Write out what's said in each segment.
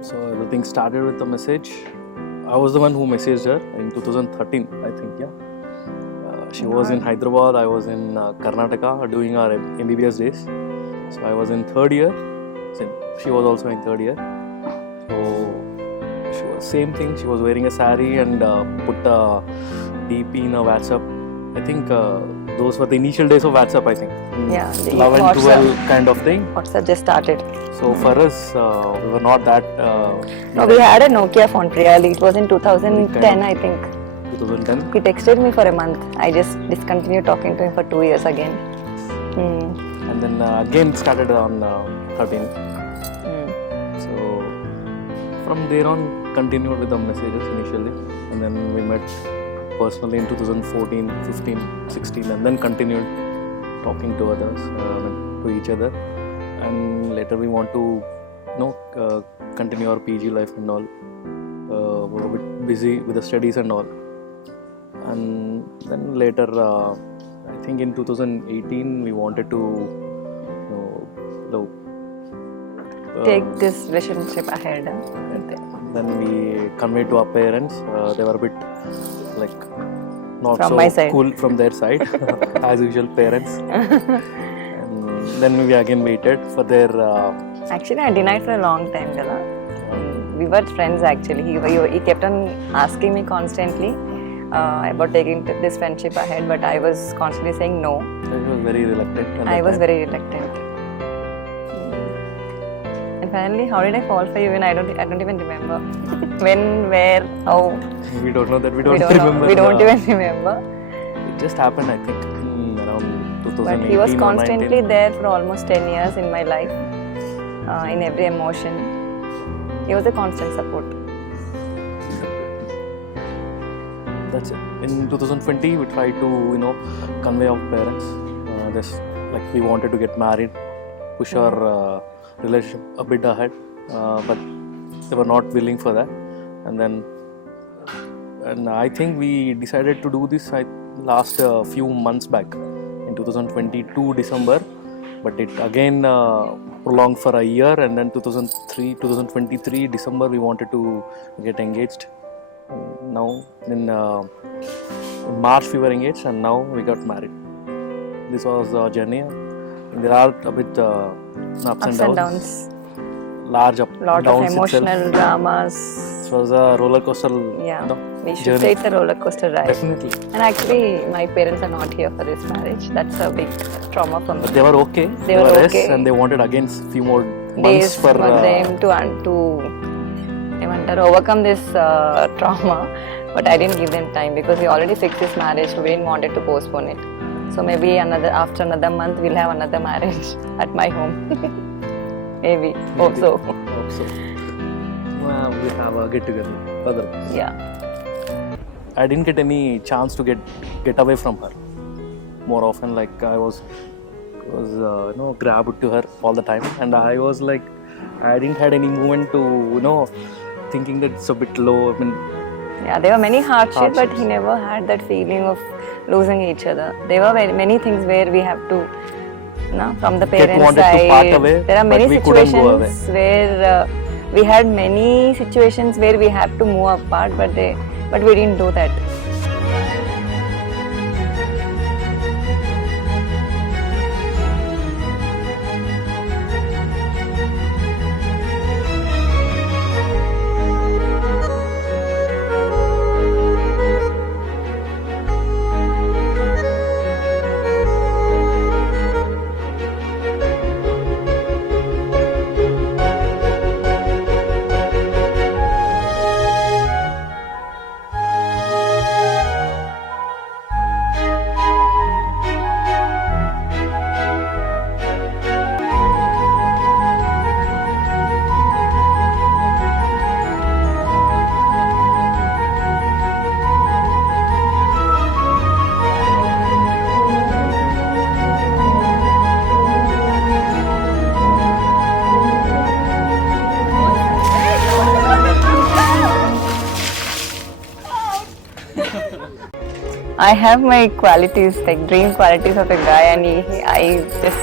So everything started with a message. I was the one who messaged her in 2013, I think. Yeah. She was in Hyderabad. I was in Karnataka doing our MBBS days. So I was in third year. She was also in third year. So she was same thing. She was wearing a sari and put a DP in a WhatsApp. I think those were the initial days of WhatsApp. I think. Yeah, the 11, WhatsApp. 12 kind of thing. WhatsApp just started. So for us, we were not that. No, we had a Nokia phone, really. It was in 2010, I think. 2010. He texted me for a month. I just discontinued talking to him for 2 years again. And then again started on 13. So from there on, continued with the messages initially, and then we met personally in 2014, 15, 16, and then continued talking to others, to each other. And later we want to, continue our PG life and all. We're a bit busy with the studies and all. And then later, I think in 2018, we wanted to, Take this relationship ahead. Then we conveyed to our parents. They were a bit like not From so my side. cool from their side, as usual parents. And then we again waited for their. Actually, I denied for a long time, Kada. We were friends actually. He kept on asking me constantly about taking this friendship ahead, but I was constantly saying no. I was very reluctant. I was very reluctant. And finally, how did I fall for you? When I don't even remember. When, where, how? We don't know that. We We don't don't know. remember. We don't even remember. It just happened, I think, around 2018. But he was or constantly 19. there for almost 10 years in my life, in every emotion. He was a constant support. That's it. In 2020, we tried to, convey our parents. This, like, we wanted to get married, push our relationship a bit ahead, but they were not willing for that. And I think we decided to do this last few months back in 2022 December, but it again prolonged for a year, and then 2023 December we wanted to get engaged. Now in March we were engaged, and now we got married. This was our journey. There are a bit ups and downs. Large up Lot of downs emotional itself. dramas. It was a roller coaster. Yeah, we should journey. say it's a roller coaster ride. Definitely. And actually, my parents are not here for this marriage. That's a big trauma for me. But they were okay. They were yes, okay. and they wanted again few more months Days for for them to overcome this trauma. But I didn't give them time because we already fixed this marriage, so we didn't want it to postpone it. So maybe after another month, we'll have another marriage at my home. Maybe. Hope so. Hope so. We have a get together further. Yeah. I didn't get any chance to get away from her more often. Like I was grabbed to her all the time, and I was like, I didn't had any moment to thinking that it's a bit low. I mean, Yeah, there were many hardships, but Hardships. he never had that feeling of losing each other. There were many things where we have to, from the parents' wanted to side. part away, There are but many we couldn't go away. situations where we had many situations where we had to move apart, but we didn't do that. I have my qualities, like dream qualities of a guy, and I just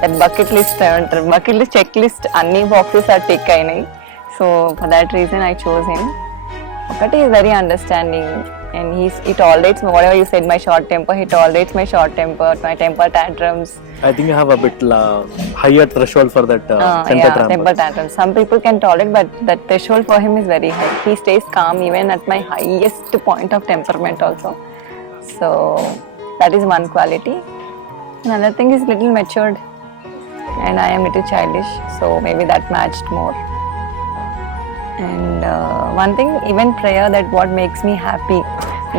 that bucket list checklist, अन्नी boxes are tick అయినాయి. So for that reason I chose him. Okati is very understanding and he tolerates whatever you said, my short temper. He tolerates my short temper, my temper tantrums. I think you have a bit higher threshold for that temper tantrum. Temper tantrums. Some people can tolerate, but that threshold for him is very high. He stays calm even at my highest point of temperament also. So that is one quality. Another thing is little matured and I am little childish, so maybe that matched more. And one thing, even prayer, that what makes me happy.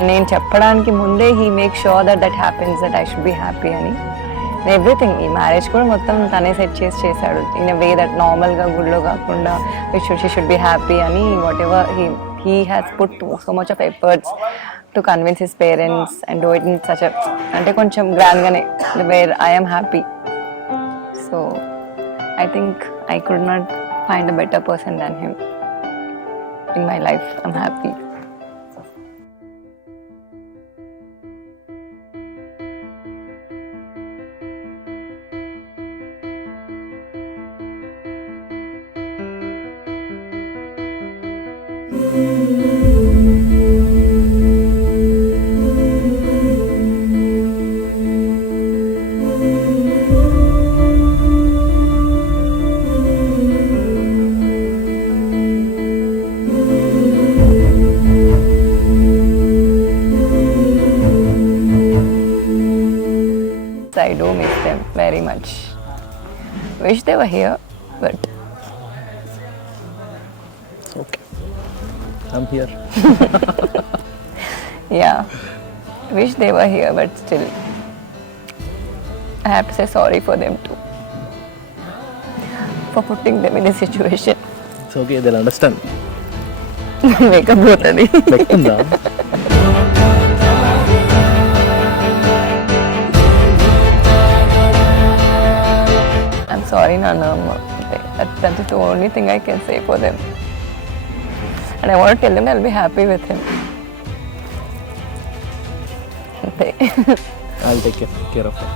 నేను చెప్పడానికి ముందే he makes sure that happens, that I should be happy అని. Everything ఈ marriage కూడా మొత్తం తనే set చేశాడు in a way that నార్మల్గా గుళ్ళో కాకుండా షీ షుడ్ బి హ్యాపీ అని whatever he has put so much of efforts to convince his parents and do it in such అంటే కొంచెం గ్రాండ్గానే where I'm happy. So I think I could not find a better person than him in my life. I'm happy. I do miss them very much. Wish they were here, but Okay, I'm here. yeah, wish they were here, but still I have to say sorry for them too, for putting them in a situation. It's okay, they'll understand. Wake up botadi. Bekkunda. I'm sorry, Nana. That's the only thing I can say for them. And I want to tell them I'll be happy with him. Okay. I'll take care of her.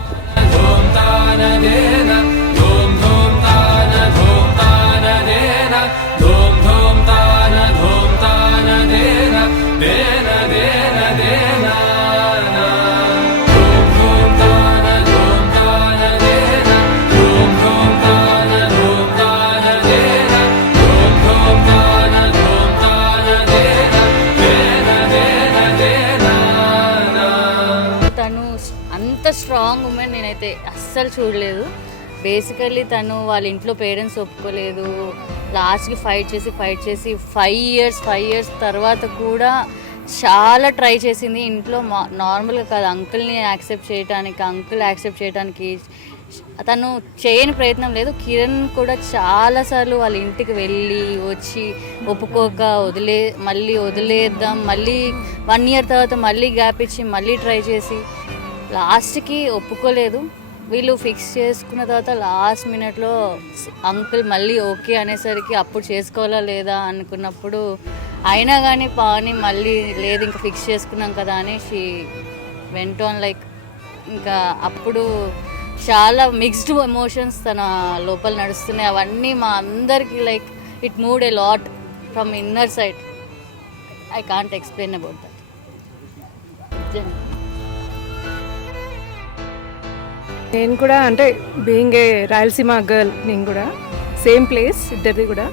Strong women నేనైతే అస్సలు చూడలేదు. Basically తను వాళ్ళ ఇంట్లో parents ఒప్పుకోలేదు, లాస్ట్కి fight చేసి 5 years తర్వాత కూడా చాలా ట్రై చేసింది. ఇంట్లో నార్మల్గా కాదు, అంకుల్ని యాక్సెప్ట్ చేయడానికి తను చేయని ప్రయత్నం లేదు. కిరణ్ కూడా చాలాసార్లు వాళ్ళ ఇంటికి వెళ్ళి వచ్చి ఒప్పుకోక మళ్ళీ వదిలేద్దాం, మళ్ళీ 1 ఇయర్ తర్వాత మళ్ళీ గ్యాప్ ఇచ్చి మళ్ళీ ట్రై చేసి లాస్ట్కి ఒప్పుకోలేదు. వీళ్ళు ఫిక్స్ చేసుకున్న తర్వాత లాస్ట్ మినిట్లో అంకుల్ మళ్ళీ ఓకే అనేసరికి అప్పుడు చేసుకోవాలా లేదా అనుకున్నప్పుడు అయినా కానీ పావని మళ్ళీ లేదు ఇంకా ఫిక్స్ చేసుకున్నాం కదా అని షీ వెంట్ ఆన్ లైక్ ఇంకా అప్పుడు చాలా మిక్స్డ్ ఎమోషన్స్ తన లోపల నడుస్తున్నాయి. అవన్నీ మా అందరికీ like it moved a lot from inner side. I can't explain about that. నేను కూడా అంటే బీయింగ్ ఏ రాయలసీమ గర్ల్, నేను కూడా సేమ్ ప్లేస్ ఇద్దరిది కూడా.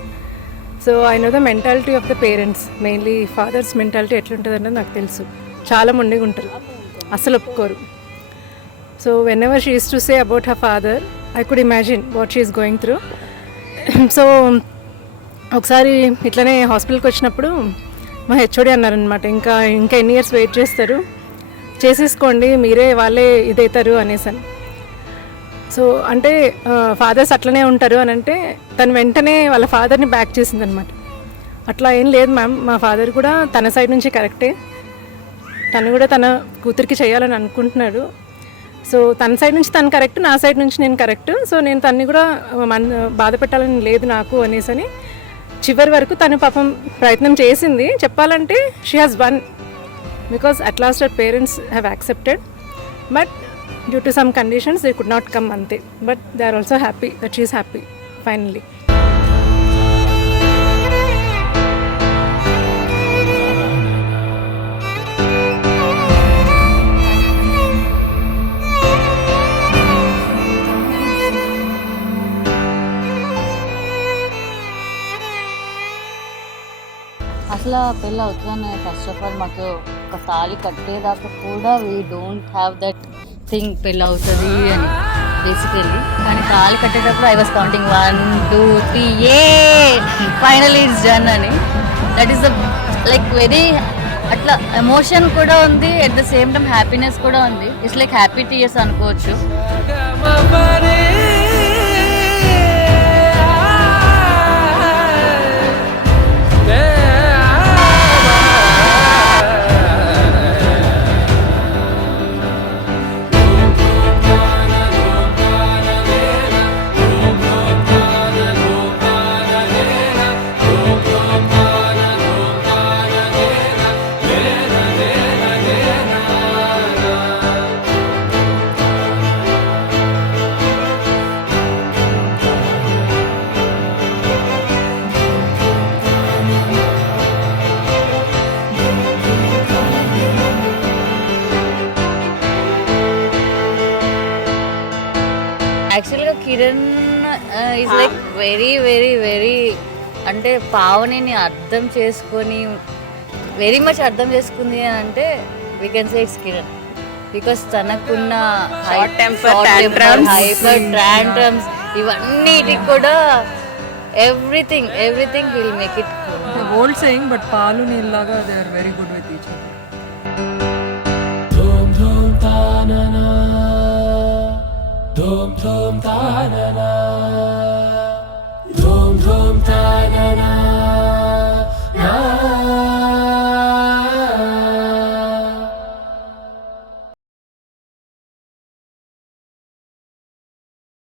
So I know the mentality of the parents, mainly father's mentality ఎట్లుంటుంది అన్నది నాకు తెలుసు. చాలా మొండిగా ఉంటారు, అసలు ఒప్పుకోరు. So whenever she is to say about her father, I could imagine what she is going through. So ఒకసారి ఇట్లనే హాస్పిటల్కి వచ్చినప్పుడు మా హెచ్ఓడి అన్నారనమాట, ఇంకా ఎన్ని ఇయర్స్ వెయిట్ చేస్తారు, చేసేసుకోండి, వాళ్ళే ఇదవుతారు అనేసి. సో అంటే ఫాదర్స్ అట్లనే ఉంటారు అని అంటే తను వెంటనే వాళ్ళ ఫాదర్ని బ్యాక్ చేసిందనమాట. అట్లా ఏం లేదు మ్యామ్, మా ఫాదర్ కూడా తన సైడ్ నుంచి కరెక్టే, తను కూడా తన కూతురికి చేయాలని అనుకుంటున్నాడు. సో తన సైడ్ నుంచి తను కరెక్ట్, నా సైడ్ నుంచి నేను కరెక్ట్. సో నేను తన్ని కూడా బాధ పెట్టాలని లేదు నాకు అనేసి చివరి వరకు తను పాపం ప్రయత్నం చేసింది. చెప్పాలంటే she has one, because at lost her parents have accepted, but due to some conditions they could not come ante, but they are also happy that she is happy finally. అసలు పెళ్ళి అవుతుందని ఫస్ట్ ఆఫ్ ఆల్ మాకు ఒక తాళి కట్టేదాకా కూడా we don't have that thing పెళ్ళి అవుతుంది అని బేసికల్లీ. కానీ తాళి కట్టేటప్పుడు ఐ వాస్ కౌంటింగ్ 1 2 3 ఏ ఫైనలీ ఇట్స్ డన్ అని. That is the like very అట్లా ఎమోషన్ కూడా ఉంది, at the same time happiness కూడా ఉంది. ఇట్స్ లైక్ హ్యాపీ టీయర్స్ అనుకోవచ్చు. యాక్చువల్గా Kiran is like very very very అంటే పావనిని అర్థం చేసుకొని వెరీ మచ్ అర్థం చేసుకుంది అని అంటే we can say it's Kiran. Because తనకున్న హైపర్ ట్రాంట్రమ్స్ ఇవన్నిటికి కూడా everything will make it. Old saying but పాలు నీళ్ళలాగా they are very good with each other. Dum dum ta na na